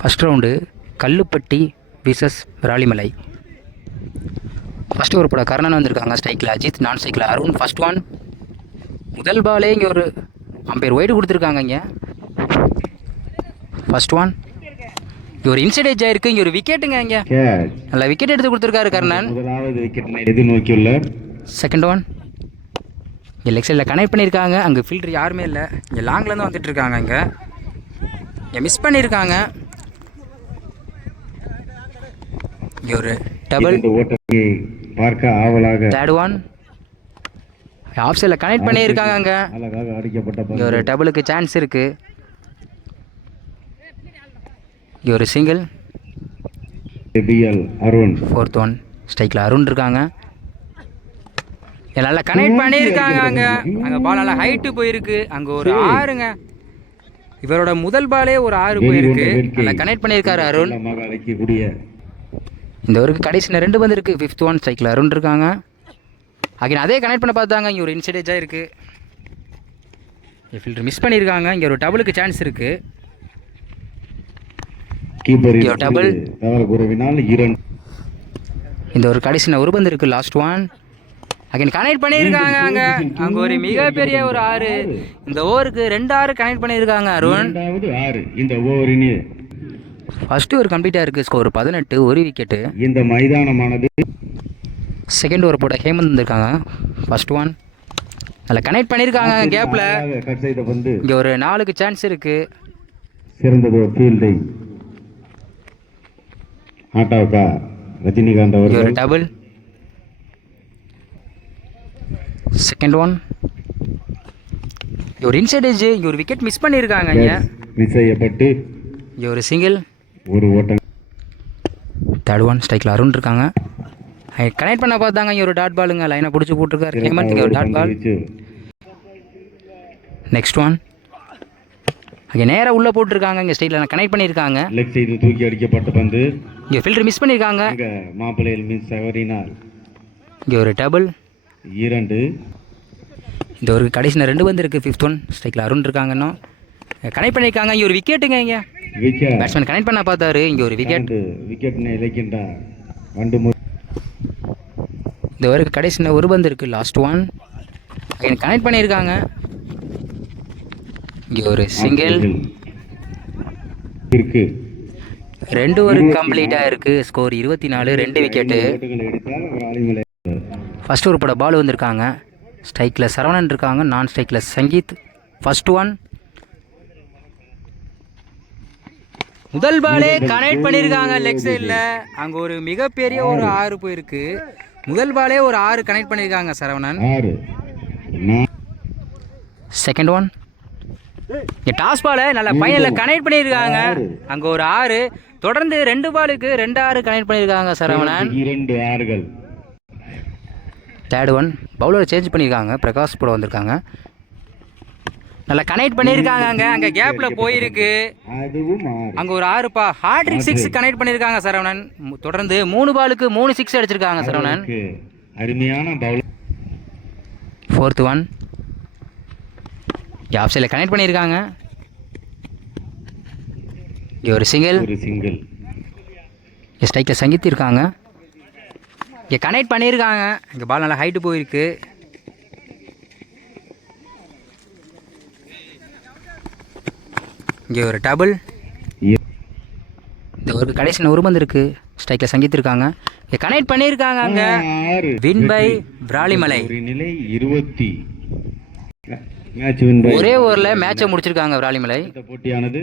First round Kalluppatti versus Viralimalai. First ஒரு படம் கர்ணன் வந்திருக்காங்க ஸ்ட்ரைக்கில், அஜித் நான் ஸ்ட்ரைக்கில் அருண். ஃபஸ்ட் ஒன் முதல் பாலே இங்கே ஒரு அம்பேர் ஒய்டு கொடுத்துருக்காங்க. இங்கே ஃபஸ்ட் ஒன் இங்கே ஒரு இன்சைட் எட்ஜ் ஆயிருக்கு. இங்கே ஒரு விக்கெட்டுங்க, இங்கே நல்லா விக்கெட் எடுத்து கொடுத்துருக்காரு கர்ணன். செகண்ட் ஒன் இங்கே லெக் சைடில் கனெக்ட் பண்ணியிருக்காங்க. அங்கே ஃபீல்டர் யாருமே இல்லை, இங்கே லாங்லேருந்து வந்துட்டு இருக்காங்க. இங்கே மிஸ் பண்ணியிருக்காங்க. இங்கே ஒரு டபுள். தேர்ட் ஒன் ஆஃப் சைடில் கனெக்ட் பண்ணியிருக்காங்க. இங்கே ஒரு டபுளுக்கு சான்ஸ் இருக்கு. இங்கே ஒரு சிங்கிள். ஃபோர்த் ஒன் ஸ்ட்ரைக்கில் அருண் இருக்காங்க. நல்லா கனெக்ட் பண்ணியிருக்காங்க. அங்கே பால் நல்லா ஹைட்டு போயிருக்கு. அங்கே ஒரு ஆறுங்க, இவரோட முதல் பாலே ஒரு 6 போயிருக்கு. நல்லா கனெக்ட் பண்ணியிருக்காரு அருண். இந்த ஒருக்கு கடைசியில் 2 வந்துருக்கு. ஃபிஃப்த் ஒன் ஸ்ட்ரைக்கில் அருண் இருக்காங்க. அகைன் அதே கனெக்ட் பண்ண பார்த்தாங்க. இங்கே ஒரு இன்சைடேஜாக இருக்குது. ஃபீல்டர் மிஸ் பண்ணியிருக்காங்க. இங்கே ஒரு டபுளுக்கு சான்ஸ் இருக்குது. டபுள். இந்த ஒரு கடைசியில் ஒரு பந்து இருக்குது. லாஸ்ட் ஒன் அகைன் கனெக்ட் பண்ணியிருக்காங்க. அங்கே ஒரு மிகப்பெரிய ஒரு 6. இந்த ஓவருக்கு 2 6 கனெக்ட் பண்ணியிருக்காங்க அருண். ஃபர்ஸ்ட் ஓவர் கம்ப்ளீட்டாக இருக்குது. ஸ்கோர் 18, ஒரு விக்கெட்டு. இந்த மைதானமானது செகண்ட் ஓவர் போட ஹேமந்த் வந்திருக்காங்க. ஃபர்ஸ்ட் ஒன் நல்லா கனெக்ட் பண்ணியிருக்காங்க. கேப்பில் இங்கே ஒரு 4க்கு சான்ஸ் இருக்குது. சிறந்தது ஃபீல்டிங். ஆட்டாவுக்கா ரஜினிகாந்த் அவர்கள். ஒரு டபுள். செகண்ட் ஒன் ஒரு இன்சைட் எட்ஜ். இங்கே ஒரு விக்கெட் மிஸ் பண்ணியிருக்காங்க. இங்கே மிஸ் செய்யப்பட்டு இங்கே ஒரு சிங்கிள், ஒரு ஓட்டம். தேர்ட் ஒன் ஸ்ட்ரைக்கில் அருண் இருக்காங்க. கனெக்ட் பண்ண பார்த்தாங்க. இங்கே ஒரு டாட் பாலுங்க, லைனை பிடிச்சி போட்டிருக்காரு ஹேமந்த். இங்கே ஒரு டாட் பால். நெக்ஸ்ட் ஒன் அங்கே நேராக உள்ளே போட்டிருக்காங்க. இங்கே ஸ்ட்ரைட்டில் கனெக்ட் பண்ணியிருக்காங்க. லெக் சைடு தூக்கி அடிக்கப்பட்ட பந்து. இங்கே ஃபில்டர் மிஸ் பண்ணியிருக்காங்க. மாப்பிள்ளையில் மிஸ் தவறினார். இங்கே ஒரு டபுள். 2. இந்த ஒரு கடைசியில் 2 வந்து இருக்குது. ஃபிஃப்த் ஒன் ஸ்ட்ரைக்கில் அருண் இருக்காங்க. இன்னும் கனெக்ட் பண்ணியிருக்காங்க. இங்கே ஒரு விக்கெட்டுங்க. இங்கே பேட்ஸ்மேன் கனெக்ட் பண்ண பார்த்தாரு. இங்கே ஒரு விக்கெட். இந்த ஒரு கடைசியில் ஒரு பந்து இருக்குது. லாஸ்ட் ஒன் அகைன் கனெக்ட் பண்ணியிருக்காங்க. இங்கே ஒரு சிங்கிள். 2 ஓவர் கம்ப்ளீட்டாக இருக்குது. Score 24, 2 wicket. ஃபஸ்ட் ஓவர் போட பால் வந்திருக்காங்க. ஸ்ட்ரைக்கில் சரவணன் இருக்காங்க. நான் ஸ்ட்ரைக்கில் சங்கீத். ஃபஸ்ட் ஒன் முதல் பாலே கனெக்ட் பண்ணியிருக்காங்க லெக் சைடில். அங்கே ஒரு மிகப்பெரிய ஒரு 6 போயிருக்கு. முதல் பாலே ஒரு 6 கனெக்ட் பண்ணியிருக்காங்க சரவணன். செகண்ட் ஒன் டாஸ் பாலை நல்ல பையனில் கனெக்ட் பண்ணியிருக்காங்க. அங்கே ஒரு 6. தொடர்ந்து 2 பாலுக்கு 2 6 கனெக்ட் பண்ணியிருக்காங்க Saravanan. 2 6. Third one bowler change பண்ணியிருக்காங்க. பிரகாஷ் போட வந்திருக்காங்க. நல்லா கனெக்ட் பண்ணியிருக்காங்க. அங்கே கேப்பில் போயிருக்கு. அங்கே ஒரு 6 ஹார்ட்ரிக் 6 கனெக்ட் பண்ணியிருக்காங்க சரவணன். தொடர்ந்து 3 பாலுக்கு 3 6 அடிச்சிருக்காங்க சரவணன். அருமையான பவுலர். ஃபோர்த் ஒன் ஆஃப் சைடில் கனெக்ட் பண்ணியிருக்காங்க. இங்கே ஒரு சிங்கிள். ஸ்ட்ரைக்கில் சங்கீத் இருக்காங்க. இங்கே கனெக்ட் பண்ணியிருக்காங்க. இங்கே பால் நல்லா ஹைட்டு போயிருக்கு. இங்கே ஒரு டபுள். இந்த ஒரு கடைசியில் ஒரு பந்து இருக்குது. ஸ்ட்ரைக்கில் சங்கீத் இருக்காங்க. இங்கே கனெக்ட் பண்ணியிருக்காங்க. அங்கே வின் பை விராலிமலை. ஒரே ஓவரில் மேட்சை முடிச்சிருக்காங்க விராலிமலை. போட்டியானது